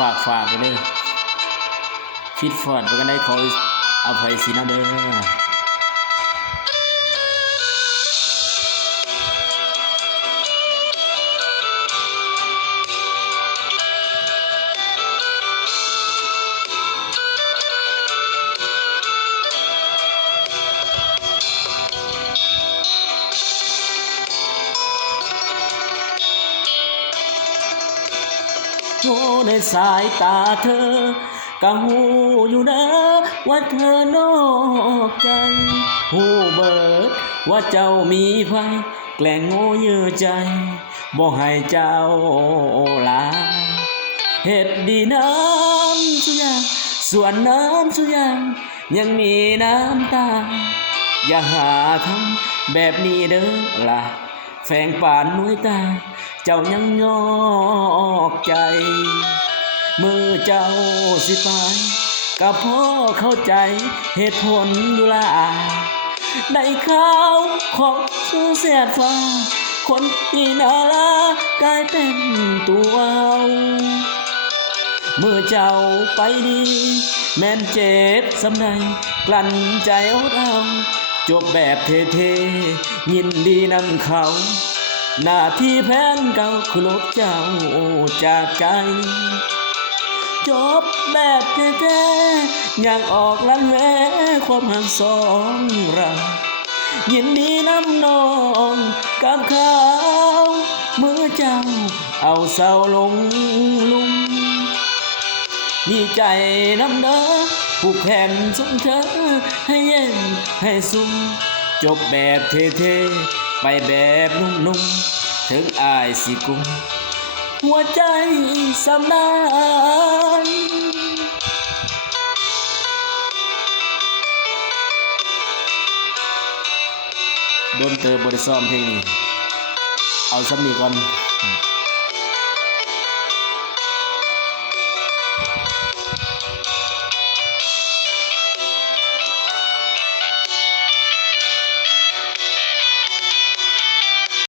ฝากกันเลยคิดฟอดไปกันได้ขออภัยสินะเด้อโอ้ในสายตาเธอก็หูอยู่นะว่าเธอนอกใจหูเบิดว่าเจ้ามีภัยแกล้งโง่เยื่อใจบ่ให้เจ้าลาเฮ็ดดีน้ำสุยางส่วนน้ำสุยางยังมีน้ำตาอย่าหาทำแบบนี้เด้อล่ะแฝงป่านน้วยตาเจ้ายังยอกใจมือเจ้าสิไปก็พอเข้าใจเหตุผลอยู่ล่ะได้ข่าวของผู้เสียดฟ้าคนที่น่ารักกลายเป็นตัวเมื่อเจ้าไปดีแม่นเจ็บสำใดกลั้นใจอดเอาจบแบบเท่ๆยินดีนำเขาหน้าที่แผนเก่าคือลบเจ้าจากใจจบแบบเท่ๆอยากออกลันแวความหักสองเรายินดีนำน้องกับเขาเมื่อเจ้าเอาเศร้าลงลุมดีใจนำเด้อผูกแขนส่งเธอให้เย็นให้สุ่มจบแบบเท่ๆไปแบบนุ่มๆถึงอายสิกุมหัวใจสำนันโดนเตอร์บริซ้อมเพลงนี้เอาสำนีก่อน